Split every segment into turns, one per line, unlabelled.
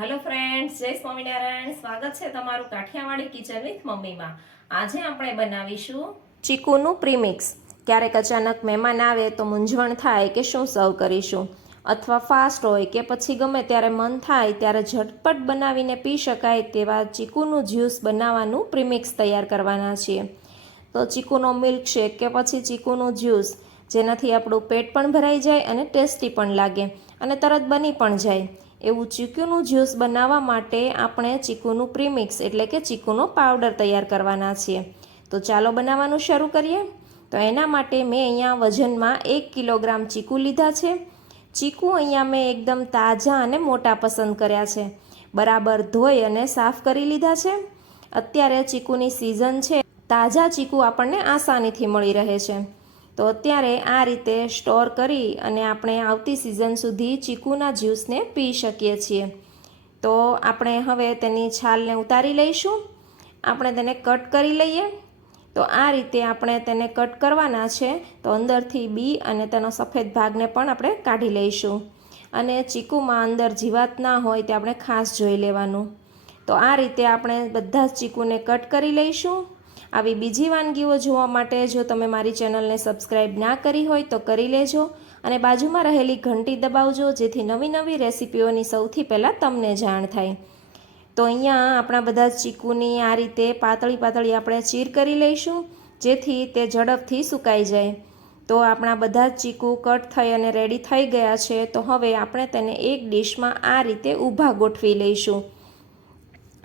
Hello friends જય સ્વામિનારાયણ. સ્વાગત છે તમારું કાઠિયાવાડી કિચન વિથ મમ્મીમાં. આજે આપણે બનાવીશું ચીકુનું પ્રીમિક્સ ક્યારેક અચાનક મહેમાન આવે તો મૂંઝવણ થાય કે શું સર્વ કરીશું? અથવા ફાસ્ટ હોય કે પછી ગમે ત્યારે મન થાય ત્યારે ઝટપટ બનાવીને પી શકાય તેવા ચીકુનું જ્યુસ બનાવવાનું પ્રીમિક્સ તૈયાર કરવાના છીએ. તો ચીકુનો મિલ્કશેક કે પછી ચીકુનું જ્યુસ જેનાથી આપણું પેટ પણ ભરાઈ જાય અને ટેસ્ટી પણ લાગે અને તરત બની પણ જાય. એવું ચીકુનું જ્યુસ બનાવવા માટે આપણે ચીકુનું પ્રીમિક્સ એટલે કે ચીકુનો પાવડર તૈયાર કરવાના છીએ. તો ચાલો બનાવવાનું શરૂ કરીએ. તો એના માટે મેં અહીંયા વજનમાં એક કિલોગ્રામ ચીકુ લીધા છે. ચીકુ અહીંયા મેં એકદમ તાજા અને મોટા પસંદ કર્યા છે. બરાબર ધોઈ અને સાફ કરી લીધા છે. અત્યારે ચીકુની સિઝન છે. તાજા ચીકુ આપણને આસાનીથી મળી રહે છે. તો અત્યારે આ રીતે સ્ટોર કરી અને આપણે આવતી સિઝન સુધી ચીકુના જ્યુસને પી શકીએ છીએ. તો આપણે હવે તેની છાલને ઉતારી લઈશું. આપણે તેને કટ કરી લઈએ. તો આ રીતે આપણે તેને કટ કરવાના છે. તો અંદરથી બી અને તેનો સફેદ ભાગને પણ આપણે કાઢી લઈશું. અને ચીકુમાં અંદર જીવાત ના હોય તે આપણે ખાસ જોઈ લેવાનું. તો આ રીતે આપણે બધા જ ચીકુને કટ કરી લઈશું. આવી બીજી વાનગીઓ જોવા માટે જો તમે મારી ચેનલને સબસ્ક્રાઈબ ના કરી હોય તો કરી લેજો અને બાજુમાં રહેલી ઘંટી દબાવજો, જેથી નવી નવી રેસીપીઓની સૌથી પહેલાં તમને જાણ થાય. તો અહીંયા આપણા બધા ચીકુની આ રીતે પાતળી પાતળી આપણે ચીર કરી લઈશું, જેથી તે ઝડપથી સુકાઈ જાય. તો આપણા બધા ચીકુ કટ થઈ અને રેડી થઈ ગયા છે, તો હવે આપણે તેને એક ડીશમાં આ રીતે ઊભા ગોઠવી લઈશું.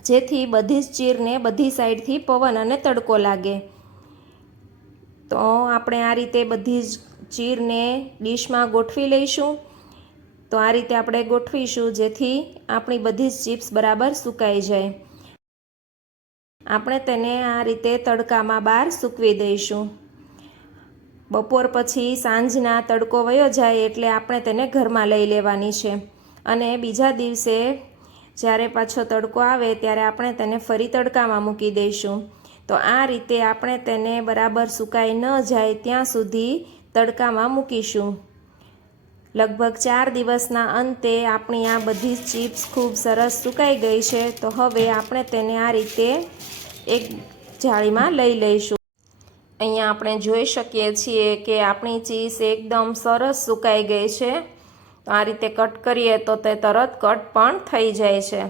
જેથી બધી જ ચીરને બધી સાઈડથી પવન અને તડકો લાગે. તો આપણે આ રીતે બધી જ ચીરને ડીશમાં ગોઠવી લઈશું. તો આ રીતે આપણે ગોઠવીશું જેથી આપણી બધી જ ચિપ્સ બરાબર સુકાઈ જાય. આપણે તેને આ રીતે તડકામાં બહાર સૂકવી દઈશું. બપોર પછી સાંજના તડકો વયો જાય એટલે આપણે તેને ઘરમાં લઈ લેવાની છે. અને બીજા દિવસે જ્યારે પાછો તડકો આવે ત્યારે આપણે તેને ફરી તડકામાં મૂકી દઈશું. તો આ રીતે આપણે તેને બરાબર સુકાઈ ન જાય ત્યાં સુધી તડકામાં મૂકીશું. લગભગ ચાર દિવસના અંતે આપણી આ બધી ચિપ્સ ખૂબ સરસ સુકાઈ ગઈ છે. તો હવે આપણે તેને આ રીતે એક જાળીમાં લઈ લઈશું. અહીંયા આપણે જોઈ શકીએ છીએ કે આપણી ચીઝ એકદમ સરસ સુકાઈ ગઈ છે. તો આ રીતે કટ કરીએ તો તે તરત કટ પણ થઈ જાય છે.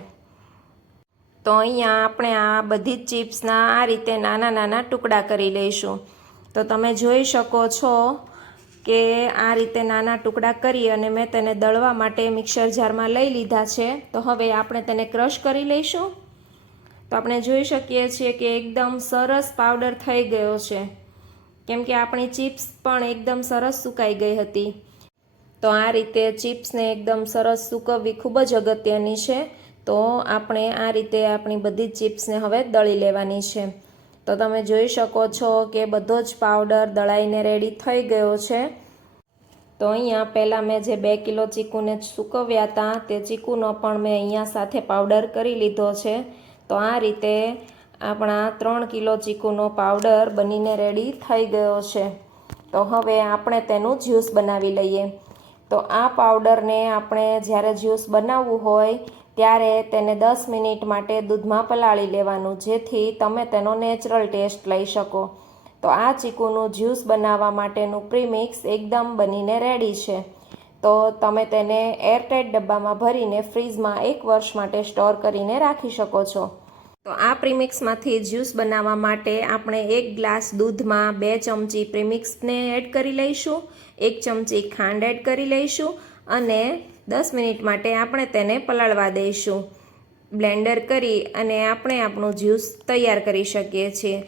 તો અહીંયા આપણે આ બધી જ ચિપ્સના આ રીતે નાના નાના ટુકડા કરી લઈશું. તો તમે જોઈ શકો છો કે આ રીતે નાના ટુકડા કરી અને મેં તેને દળવા માટે મિક્સર જારમાં લઈ લીધા છે. તો હવે આપણે તેને ક્રશ કરી લઈશું. તો આપણે જોઈ શકીએ છીએ કે એકદમ સરસ પાવડર થઈ ગયો છે. કેમ કે આપણી ચિપ્સ પણ એકદમ સરસ સુકાઈ ગઈ હતી. તો આ રીતે ચિપ્સને એકદમ સરસ સૂકવવી ખૂબ જ અગત્યની છે. તો આપણે આ રીતે આપણી બધી જ ચિપ્સને હવે દળી લેવાની છે. તો તમે જોઈ શકો છો કે બધો જ પાવડર દળાઈને રેડી થઈ ગયો છે. તો અહીંયા પહેલાં મેં જે બે કિલો ચીકુને સૂકવ્યા હતા તે ચીકુનો પણ મેં અહીંયા સાથે પાવડર કરી લીધો છે. તો આ રીતે આપણા ત્રણ કિલો ચીકુનો પાવડર બનીને રેડી થઈ ગયો છે. તો હવે આપણે તેનું જ્યુસ બનાવી લઈએ. તો આ પાવડરને આપણે જ્યારે જ્યુસ બનાવવું હોય, ત્યારે તેને દસ મિનિટ માટે દૂધમાં પલાળી લેવાનું, જેથી તમે તેનો નેચરલ ટેસ્ટ લઈ શકો. તો આ ચીકુનું જ્યુસ બનાવવા માટેનું પ્રીમિક્સ એકદમ બનીને રેડી છે. તો તમે તેને એરટાઇટ ડબ્બામાં ભરીને ફ્રીજમાં એક વર્ષ માટે સ્ટોર કરીને રાખી શકો છો. તો આ પ્રીમિક્સમાંથી જ્યુસ બનાવવા માટે આપણે એક ગ્લાસ દૂધમાં બે ચમચી પ્રીમિક્સને એડ કરી લઈશું, એક ચમચી ખાંડ એડ કરી લઈશું અને દસ મિનિટ માટે આપણે તેને પલાળવા દઈશું. બ્લેન્ડર કરી અને આપણે આપણું જ્યુસ તૈયાર કરી શકીએ છીએ.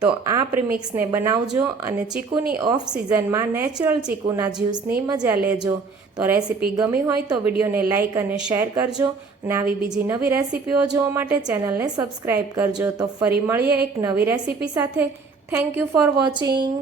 તો આ પ્રીમિક્સને બનાવજો અને ચીકુની ઓફ સિઝનમાં નેચરલ ચીકુના જ્યુસની મજા લેજો. તો રેસીપી ગમી હોય તો વિડીયોને લાઇક અને શેર કરજો અને આવી બીજી નવી રેસીપીઓ જોવા માટે ચેનલને સબસ્ક્રાઈબ કરજો. તો ફરી મળીએ એક નવી રેસીપી સાથે. Thank you for watching.